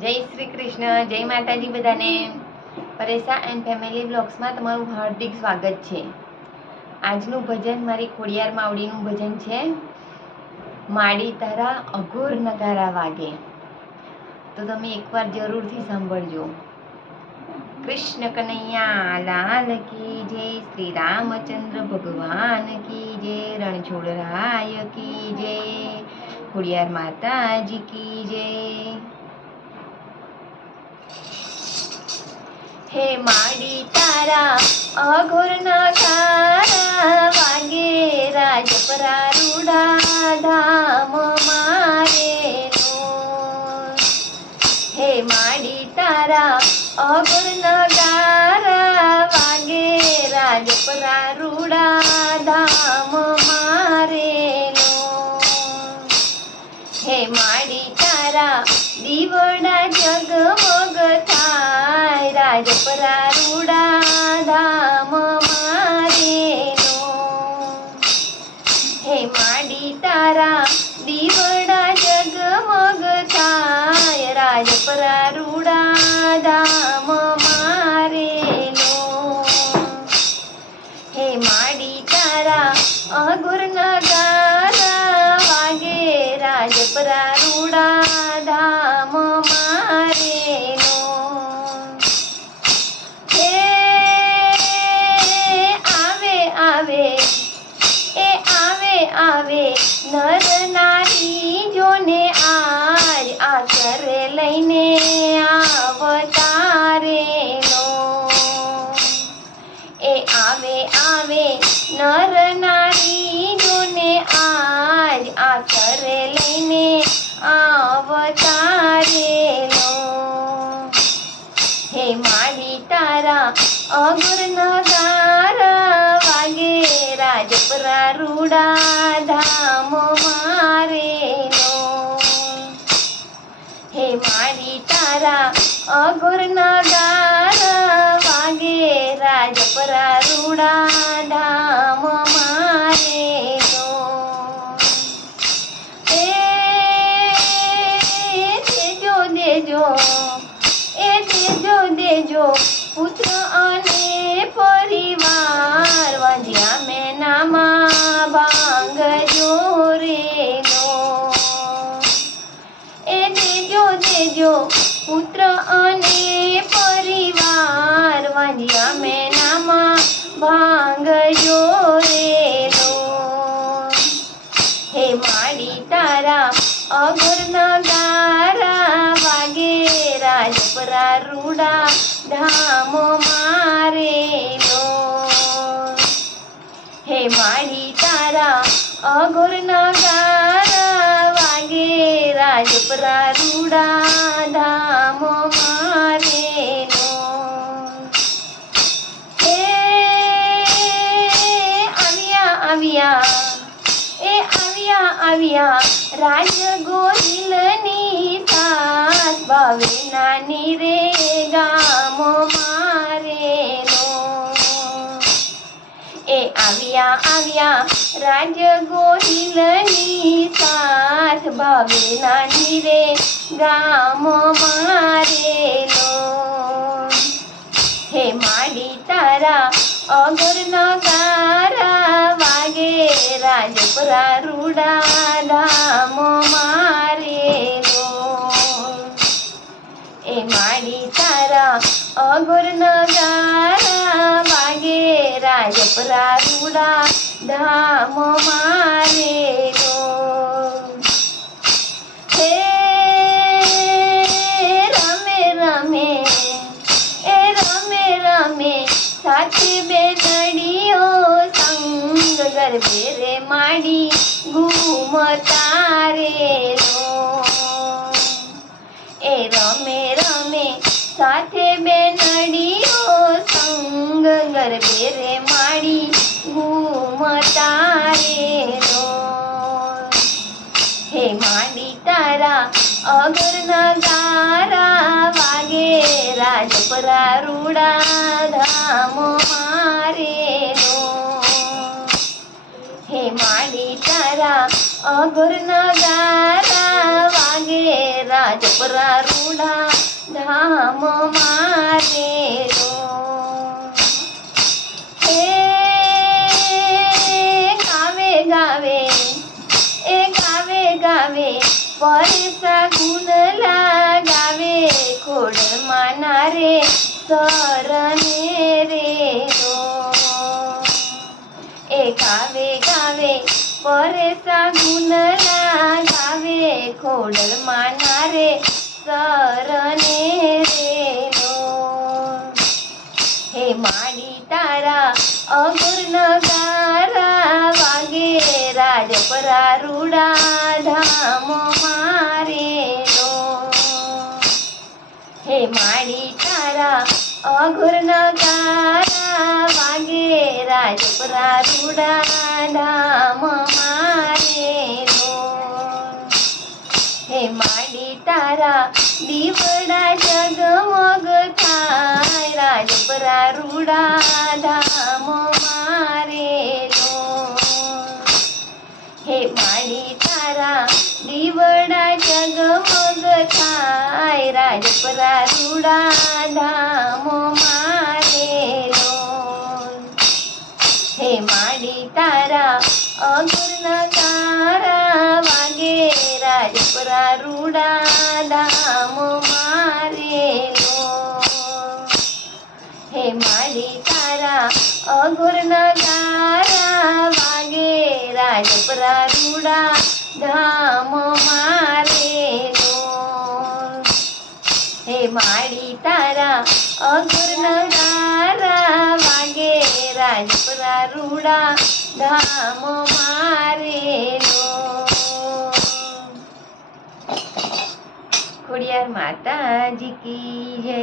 જય શ્રી કૃષ્ણ, જય માતાજી બધાને. પરેશા એન્ડ ફેમિલી બ્લોગ્સમાં તમારું હાર્દિક સ્વાગત છે. આજનું ભજન મારી ખોડિયાર માવડીનું ભજન છે, માડી તારા અઘોર નગારા વાગે. તો તમે એકવાર જરૂરથી સાંભળજો. કૃષ્ણ કનૈયા, લાલ કી જય, શ્રી રામચંદ્ર ભગવાન કી જય રણછોડરાય કી જય, ખોડિયાર માતાજી કી જય. હે માડી તારા અઘોર ખારા વાગે રાજપરા રૂડા ધામ મારે હે માડી તારા અઘોર ગારા વાગે રાજપરા રૂડા ધામ મારે હે માડી તારા, દીવડા જગમગ રૂડા ધામ મારેનો હે આવે આવે, એ આવે આવે, નર નારી જોને લઈને આવતારેનો. એ આવે આવે, નર આજ આચરે લઈને આવતારેલો હે માડી તારા અગુર નગાર વાગે રાજપરા રૂડા ધામ મારેલો હે માડી તારા અગુર નગાર વાગે રાજપરા રૂડા પુત્ર અને પરિવાર વાંજ્યા મેનામાં ભાંગજો રેનો. એ દેજો દેજો પુત્ર અને પરિવાર વાંજ્યા મેનામાં ભાંગ રેનો. હે માડી, તારા અગર ગારા વાગે રાજપરા રૂડા ધામ મારેનો હે માડી તારા અગર ગારા વાગે રાજપરા રૂડા ધામો મારેનો હે આવ્યા આવ્યા, એ આવ્યા આવ્યા, રાજ ગોહિલની સાસ ભાવે નાની રે ગામ મારેનો એ આવ્યા આવ્યા, રાજ ગોહિલની સાથ ભાવે નાની રે ગામો મારેનો હે માડી, તારા અગર નગારા વાગે રાજપરા રૂડા ધામ મારેલો એ માડી તારા અગર નગારા વાગે રાજપરા રૂડા ધામ મારેલો હે રમે રમે એ રમે રમે સાથે બેનડીઓ સંગ ગરબે રે માડી ઘૂમતા રેલો એ રમે રમે સાથે ગરબે રે માડી ઘૂમતા રેલો હે માડી, તારા અગર નગારા વાગે રાજપરા રૂડા ધામ મારેનો હે માડી, તારા અઘરના ગારા વાગે રાજપરા રૂડા ધામ મારે રો પરેશા ગુંદલા લગાવે ખોડમાં માના રે સરને રે એ ગાવે ગાવે, પરેશા ગુંદલા લગાવે ખોડમાં માના રે સરને રો હે માડી તારા અગુર નગારા વાગે, રાજપરા રૂડા ધામ. માડી તારા અઘુર નગારા વાગે રાજપરા રૂડા ધામ મારે લો હે માડી તારા દીવડા જગમગ થાય રાજપરા રૂડા ધામ મારે લો હે માડી તારા તારા અગુર તારા વાગે રાજપરા રૂડા ધામ મારે લો હે માડી તારા અઘુર ગારા વાગે રાજપરા રૂડા ધામ મારે લો હે માડી તારા અઘુર ગારા વાગે રાજપરા રૂડા ધામ મારે લો ખોડિયાર માતાજી કી જય.